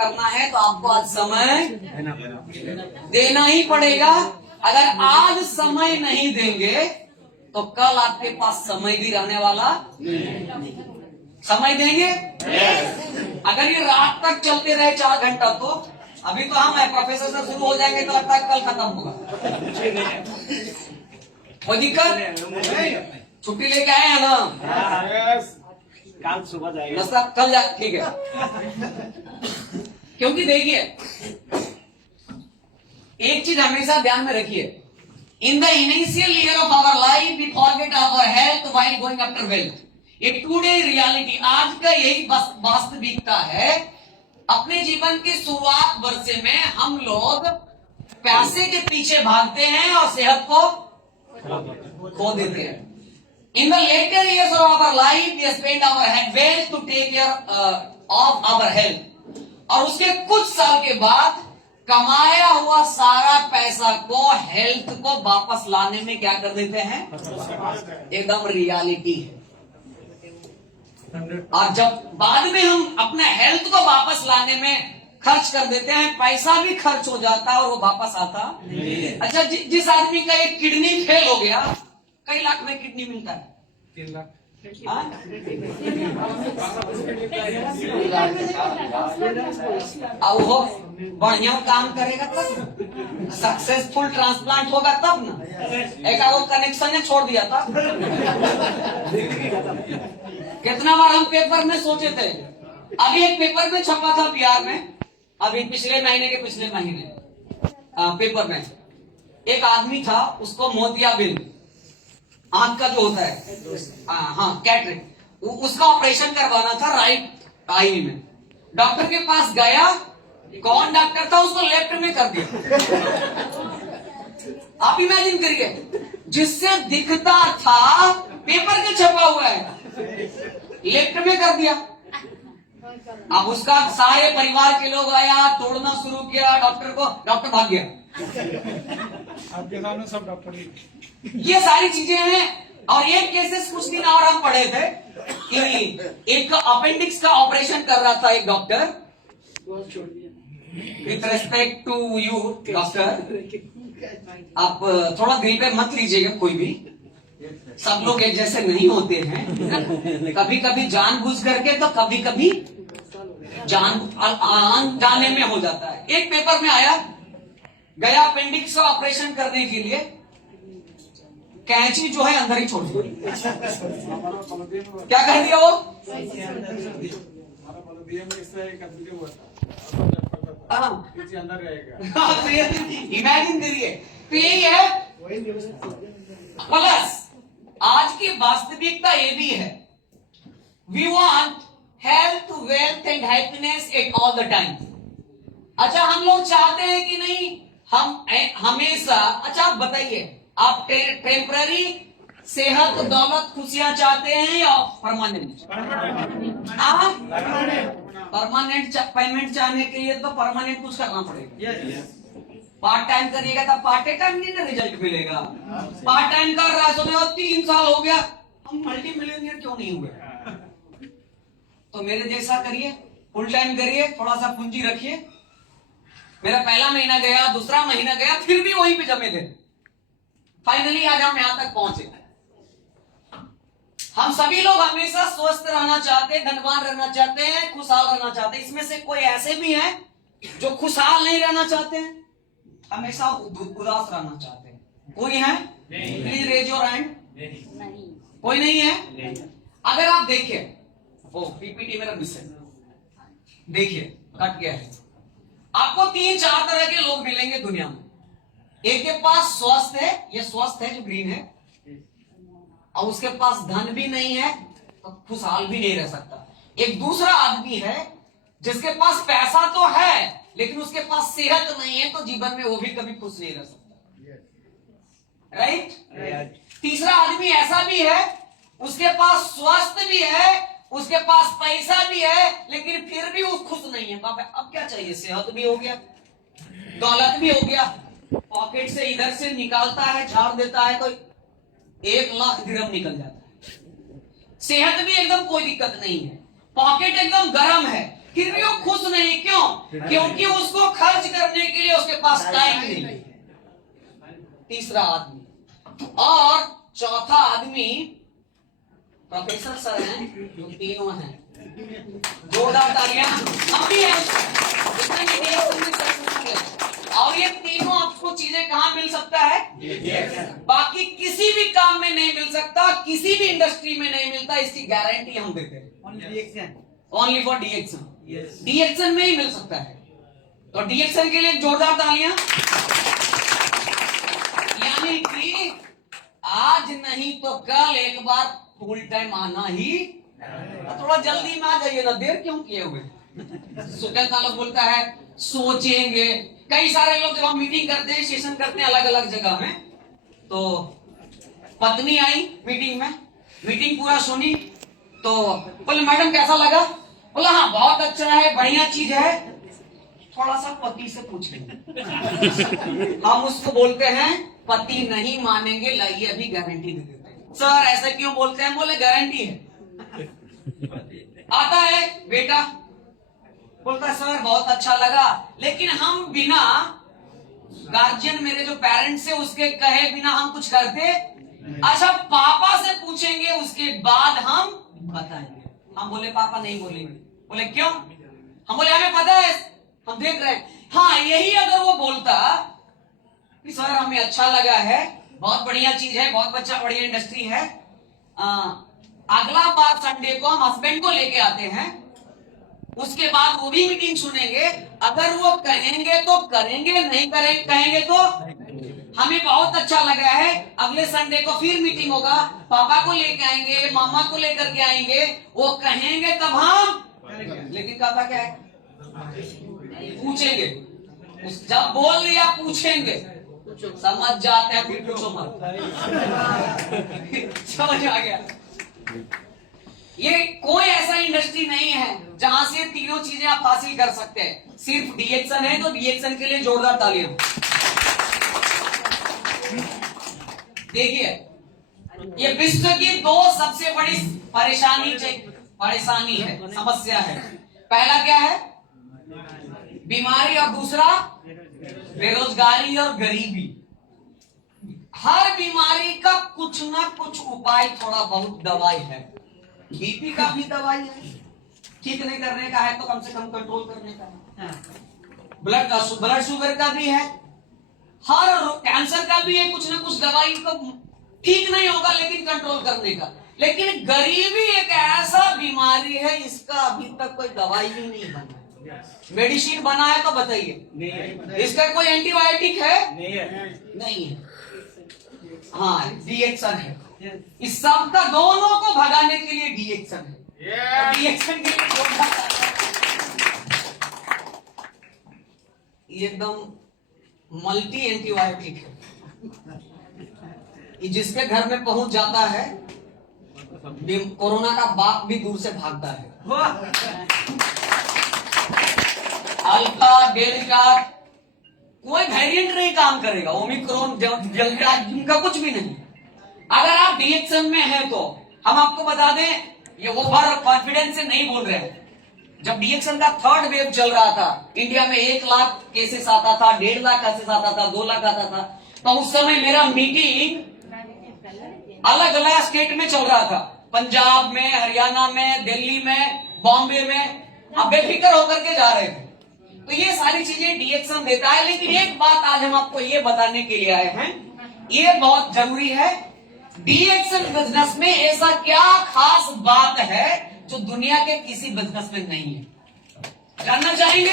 करना है तो आपको आज समय देना ही पड़ेगा। अगर आज समय नहीं देंगे तो कल आपके पास समय भी रहने वाला नहीं। समय देंगे? अगर ये रात तक चलते रहे 4 घंटा तो अभी तो हम है प्रोफेसर से शुरू हो जाएंगे तो लगता है कल खत्म होगा। कोई दिक्कत? छुट्टी लेके आए हैं ना? कल सुबह जाएगा। कल जा, ठीक है। क्योंकि देखिए एक चीज हमेशा ध्यान में रखिए, in the initial year of our life we forget our health while going after wealth. ये टुडे रियलिटी, आज का यही वास्तविकता है। अपने जीवन की शुरुआत वर्षे में हम लोग पैसे के पीछे भागते हैं और सेहत को खो देते हैं। In the later years of our life, we spend our wealth to take care of our health. और उसके कुछ साल के बाद कमाया हुआ सारा पैसा को हेल्थ को वापस लाने में क्या कर देते हैं? एकदम रियलिटी है। और जब बाद में हम अपने हेल्थ को वापस लाने में खर्च कर देते हैं, पैसा भी खर्च हो जाता है और वो वापस आता नहीं। अच्छा, जिस आदमी का एक किडनी फेल हो गया, कई लाख में किडनी मिलता है, 3 लाख। अब वो बढ़िया काम करेगा तब, सक्सेसफुल ट्रांसप्लांट होगा तब ना। एक वो कनेक्शन ने छोड़ दिया था। कितना बार हम पेपर में सोचे थे। अभी एक पेपर में छपा था बिहार में, अभी पिछले महीने पेपर में एक आदमी था, उसको मोतियाबिंद आंख का जो होता है कैटरेक्ट, उसका ऑपरेशन करवाना था राइट आई में। डॉक्टर के पास गया, कौन डॉक्टर था? उसको लेफ्ट में कर दिया। आप इमेजिन करिए, जिससे दिखता था पेपर के छपा हुआ है, लेफ्ट में कर दिया। अब उसका सारे परिवार के लोग आया, तोड़ना शुरू किया डॉक्टर को, डॉक्टर भाग गया। आपके सामने सब डॉक्टर। ये सारी चीजें हैं। और ये केसेस कुछ दिन और हम पढ़े थे कि एक अपेंडिक्स का ऑपरेशन कर रहा था एक doctor. With respect to you doctor, आप थोड़ा दिल पे मत लीजिएगा, कोई भी, सब लोग एक जैसे नहीं होते हैं। कभी कभी जानबूझ करके तो कभी कभी जाने में हो जाता है। एक पेपर में आया, गया अपेंडिक्स का ऑपरेशन करने के लिए, कैंची जो है अंदर ही छोड़ दी। क्या कह दिया वो? अंदर इमेजिन करिए। तो यही है। प्लस आज की वास्तविकता ये भी है, we want health, wealth and happiness at all the time. अच्छा, हम लोग चाहते हैं कि नहीं? हम हमेशा, अच्छा आप बताइए, आप टेम्पररी सेहत, दौलत, खुशियां चाहते हैं या परमानेंट? परमानेंट पेमेंट चाहने के लिए तो परमानेंट कुछ करना पड़ेगा। पार्ट टाइम करिएगा तब पार्ट टाइम नहीं ना रिजल्ट मिलेगा। पार्ट टाइम कर रहा है, सोचो 3 साल हो गया, हम मल्टी मिलियनियर क्यों नहीं हुए? तो मेरे जैसा करिए, फुल टाइम करिए, थोड़ा सा पूंजी रखिए। मेरा पहला महीना गया, दूसरा महीना गया, फिर भी वहीं पे जमे थे। फाइनली आज हम यहां तक पहुंचे। हम सभी लोग हमेशा स्वस्थ रहना चाहते हैं, धनवान रहना चाहते हैं, खुशहाल रहना चाहते हैं। इसमें से कोई ऐसे भी हैं जो खुशहाल नहीं रहना चाहते हैं, हमेशा उदास रहना चाहते हैं? कोई है? Please raise your hand. कोई नहीं है? अगर आप देखिए, वो पीपीटी मेरा मिस है, देखिए कट गया है। आपको 3-4 तरह के लोग मिलेंगे दुनिया में। एक के पास स्वस्थ है, ये स्वस्थ है जो ग्रीन है, और उसके पास धन भी नहीं है तो खुशहाल भी नहीं रह सकता। एक दूसरा आदमी है जिसके पास पैसा तो है लेकिन उसके पास सेहत नहीं है, तो जीवन में वो भी कभी खुश नहीं रह सकता। राइट? तीसरा आदमी ऐसा भी है, उसके पास स्वास्थ्य भी है, उसके पास पैसा भी है, लेकिन फिर भी वो खुश नहीं है। अब क्या चाहिए? सेहत भी हो गया, दौलत भी हो गया, पॉकेट से इधर से निकालता है, झाड़ देता है तो 1 लाख दिरहम निकल जाता है। सेहत भी एकदम कोई दिक्कत नहीं है, पॉकेट एकदम गर्म है, फिर भी वो खुश नहीं। क्यों? क्योंकि उसको खर्च करने के लिए उसके पास टाइम नहीं। तीसरा आदमी और चौथा आदमी प्रोफेसर सर हैं, जो तीनों हैं। जोरदार तालियां हम भी हैं और ये तीनों आपको चीजें कहां मिल सकता है? बाकी किसी भी काम में नहीं मिल सकता, किसी भी इंडस्ट्री में नहीं मिलता, इसकी गारंटी हम देते हैं। ओनली फॉर डीएक्शन, डीएक्शन में ही मिल सकता है। तो डीएक्शन के लिए जोरदार तालियां। यानी कि आज नहीं तो कल एक बार फुल टाइम आना ही। थोड़ा जल्दी में आ जाइए ना, देर क्यों किए हुए? सुकल तालुक बोलता है सोचेंगे। कई सारे लोग जब हम मीटिंग करते हैं, सेशन करते हैं अलग अलग जगह में, तो पत्नी आई मीटिंग में, मीटिंग पूरा सुनी तो बोले मैडम कैसा लगा? बोला हाँ बहुत अच्छा है, बढ़िया चीज है, थोड़ा सा पति से पूछ लेंगे। हम उसको बोलते हैं पति नहीं मानेंगे, लाइए अभी गारंटी दे देते हैं। सर ऐसा क्यों बोलते हैं? बोले गारंटी है। आता है बेटा, बोलता है सर बहुत अच्छा लगा, लेकिन हम बिना गार्जियन, मेरे जो पेरेंट्स है उसके कहे बिना हम कुछ करते? अच्छा पापा से पूछेंगे उसके बाद हम बताएंगे। हम बोले पापा नहीं बोलेंगे। बोले क्यों? हम बोले हमें पता है, हम देख रहे हैं। हाँ यही अगर वो बोलता कि सर हमें अच्छा लगा है, बहुत बढ़िया चीज है, बहुत अच्छा बढ़िया इंडस्ट्री है, अगला बार संडे को हम हस्बैंड को लेके आते हैं, उसके बाद वो भी मीटिंग सुनेंगे, अगर वो कहेंगे तो करेंगे, नहीं करेंगे कहेंगे तो हमें बहुत अच्छा लगा है, अगले संडे को फिर मीटिंग होगा, पापा को लेके आएंगे, मामा को लेकर के आएंगे, वो कहेंगे तब हम, लेकिन कहता क्या है? पूछेंगे। जब बोल दिया पूछेंगे, समझ जाते हैं, फिर पूछो मत। समझ आ गया? ये कोई ऐसा इंडस्ट्री नहीं है जहां से तीनों चीजें आप हासिल कर सकते हैं। सिर्फ डीएक्शन है, तो डीएक्शन के लिए जोरदार तालियां। देखिए ये विश्व की दो सबसे बड़ी परेशानी है, समस्या है। पहला क्या है? बीमारी, और दूसरा बेरोजगारी और गरीबी। हर बीमारी का कुछ ना कुछ उपाय, थोड़ा बहुत दवाई है। बीपी का भी दवाई है, ठीक नहीं करने का है तो कम से कम कंट्रोल करने का है। ब्लड शुगर का भी है, हर कैंसर का भी है, कुछ ना कुछ दवाई को ठीक नहीं होगा लेकिन कंट्रोल करने का। लेकिन गरीबी एक ऐसा बीमारी है, इसका अभी तक कोई दवाई ही नहीं बना। मेडिसिन बना है तो बताइए, इसका कोई एंटीबायोटिक है? नहीं है। हाँ डीएक्शन है। इस सब का दोनों को भगाने के लिए डीएक्शन है। डीएक्शन के लिए एकदम मल्टी एंटीबायोटिक है। जिसके घर में पहुंच जाता है, कोरोना का बाप भी दूर से भागता है। अल्फा डेल्टा कोई वेरिएंट नहीं काम करेगा, ओमिक्रॉन डेल्टा इनका कुछ भी नहीं। अगर आप डीएक्शन में हैं तो हम आपको बता दें, ये ओवर कॉन्फिडेंस से नहीं बोल रहे हैं। जब डीएक्शन का थर्ड वेव चल रहा था, इंडिया में 1 लाख केसेस आता था, 1.5 लाख केसेस आता था, 2 लाख आता था, तो उस समय मेरा मीटिंग अलग अलग स्टेट में चल रहा था, पंजाब में, हरियाणा में, दिल्ली में, बॉम्बे में। अब बेफिक्र होकर के जा रहे थे। तो ये सारी चीजें डीएक्शन देता है। लेकिन एक बात आज हम आपको ये बताने के लिए आए हैं, ये बहुत जरूरी है। डीएक्शन बिजनेस में ऐसा क्या खास बात है जो दुनिया के किसी बिजनेस में नहीं है? जानना चाहेंगे?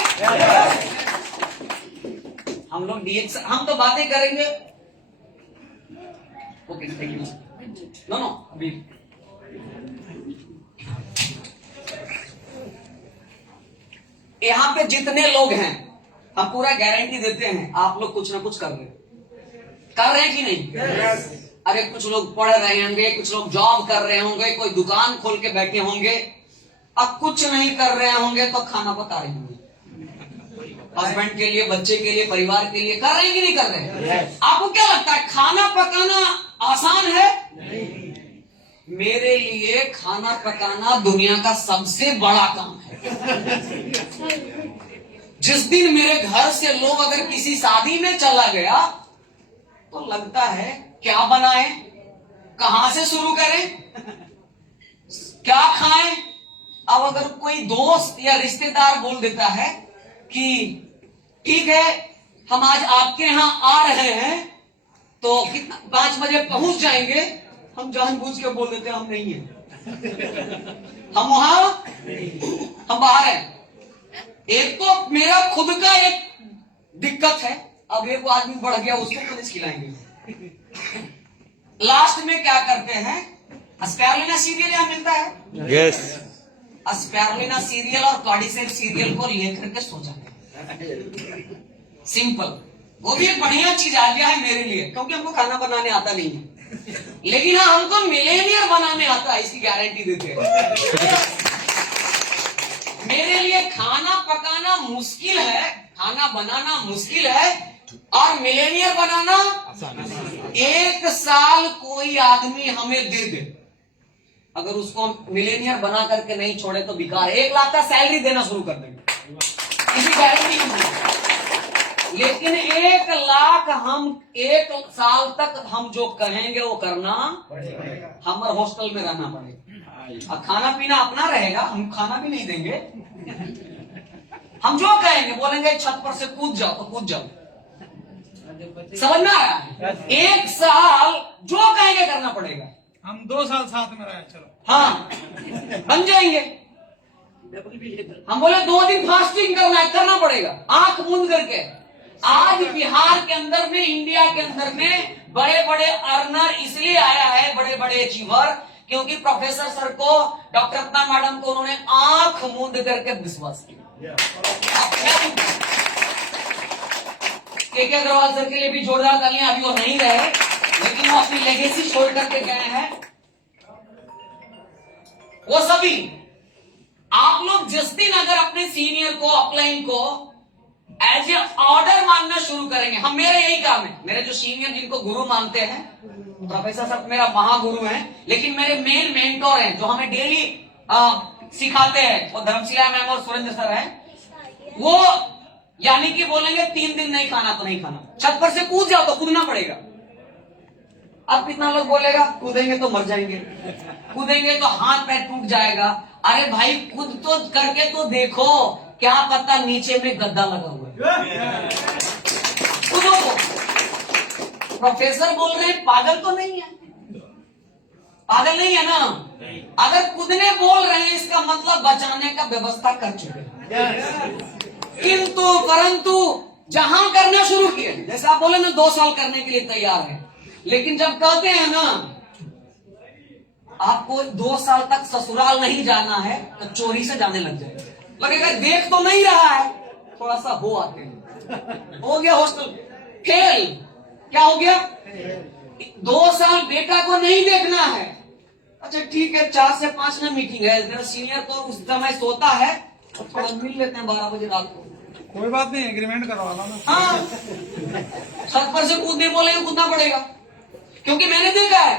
हम लोग डीएक्शन, हम तो बातें करेंगे। Okay thank you. नो अभी यहां पे जितने लोग हैं, हम पूरा गारंटी देते हैं आप लोग कुछ ना कुछ कर रहे हैं कि नहीं? अरे कुछ लोग पढ़ रहे होंगे, कुछ लोग जॉब कर रहे होंगे, कोई दुकान खोल के बैठे होंगे, अब कुछ नहीं कर रहे होंगे तो खाना पका रहे होंगे, हस्बैंड के लिए, बच्चे के लिए, परिवार के लिए। कर रहे हैं कि नहीं कर रहे? आपको क्या लगता है खाना पकाना आसान है? मेरे लिए खाना पकाना दुनिया का सबसे बड़ा काम है। जिस दिन मेरे घर से लोग अगर किसी शादी में चला गया तो लगता है क्या बनाए, कहां से शुरू करें, क्या खाएं। अब अगर कोई दोस्त या रिश्तेदार बोल देता है कि ठीक है हम आज आपके यहां आ रहे हैं तो कितना 5 बजे पहुंच जाएंगे, हम जानबूझ के बोल देते हैं हम नहीं है, हम वहां हम बाहर हैं। एक तो मेरा खुद का एक दिक्कत है, अब एक आदमी बढ़ गया उसको पुलिस खिलाएंगे। लास्ट में क्या करते हैं, स्पैरुलिना सीरियल यहां मिलता है, यस, स्पैरुलिना सीरियल और कार्डिसेप सीरियल को लेकर के सो जाते हैं। सिंपल, वो भी एक बढ़िया चीज आ गया है मेरे लिए, क्योंकि हमको खाना बनाने आता नहीं है, लेकिन हाँ हमको मिलेनियर बनाने आता है, इसकी गारंटी देते हैं। मेरे लिए खाना पकाना मुश्किल है, खाना बनाना मुश्किल है, और मिलेनियर बनाना 1 साल कोई आदमी हमें दे दे, अगर उसको मिलेनियर बना करके नहीं छोड़े तो बेकार। 1 लाख का सैलरी देना शुरू कर देंगे, इसकी गारंटी नहीं। लेकिन 1 लाख हम 1 साल तक हम जो कहेंगे वो करना, हमारे हॉस्टल में रहना पड़ेगा, और खाना पीना अपना रहेगा, हम खाना भी नहीं देंगे। हम जो कहेंगे बोलेंगे छत पर से कूद जाओ तो कूद जाओ, समझ में आ रहा है। 1 साल जो कहेंगे करना पड़ेगा। हम 2 साल साथ में रहे, चलो हाँ बन जाएंगे। हम बोले 2 दिन फास्टिंग करना है, करना पड़ेगा आंख मूंद करके। आज बिहार के अंदर में, इंडिया के अंदर में बड़े बड़े अर्नर इसलिए आया है, बड़े बड़े अचीवर, क्योंकि प्रोफेसर सर को, डॉक्टर रत्ना मैडम को उन्होंने आंख मूंद करके विश्वास किया। के अग्रवाल सर के लिए भी जोरदार तालियां, अभी वो नहीं रहे लेकिन वो अपनी लेगेसी छोड़ करके गए हैं। वो सभी आप लोग जिस दिन अगर अपने सीनियर को, अपलाइन को एज ए ऑर्डर मानना शुरू करेंगे, हम, मेरे यही काम है, मेरे जो सीनियर जिनको गुरु मानते हैं, प्रोफेसर सर मेरा महागुरु हैं, लेकिन मेरे मेन मेंटोर हैं जो हमें डेली सिखाते हैं, वो धर्मशिला मैम और सुरेंद्र सर हैं। वो यानी कि बोलेंगे 3 दिन नहीं खाना तो नहीं खाना, छत पर से कूद जाओ तो कूदना पड़ेगा। अब कितना लोग बोलेगा कूदेंगे तो मर जाएंगे, कूदेंगे तो हाथ पैर टूट जाएगा। अरे भाई कूद तो करके तो देखो, क्या पता नीचे में गद्दा लगा हुआ है, कूदो तो। प्रोफेसर बोल रहे हैं पागल तो नहीं है, पागल नहीं है ना। अगर कूदने बोल रहे हैं इसका मतलब बचाने का व्यवस्था कर चुके हैं। किंतु परंतु जहां करना शुरू किए, जैसे आप बोले ना 2 साल करने के लिए तैयार है, लेकिन जब कहते हैं ना आपको 2 साल तक ससुराल नहीं जाना है तो चोरी से जाने लग जाए, लगेगा देख तो नहीं रहा है, थोड़ा सा हो आते हैं। हो गया हॉस्टल फेल, क्या हो गया, 2 साल बेटा को नहीं देखना है। अच्छा ठीक है 4 से 5 में मीटिंग है, मेरा सीनियर तो उस समय सोता है, तो थोड़ा मिल लेते हैं 12 बजे रात को। कोई बात नहीं, एग्रीमेंट करवा लो ना। हाँ छत पर से कूदने बोलेंगे कूदना पड़ेगा, क्योंकि मैंने देखा है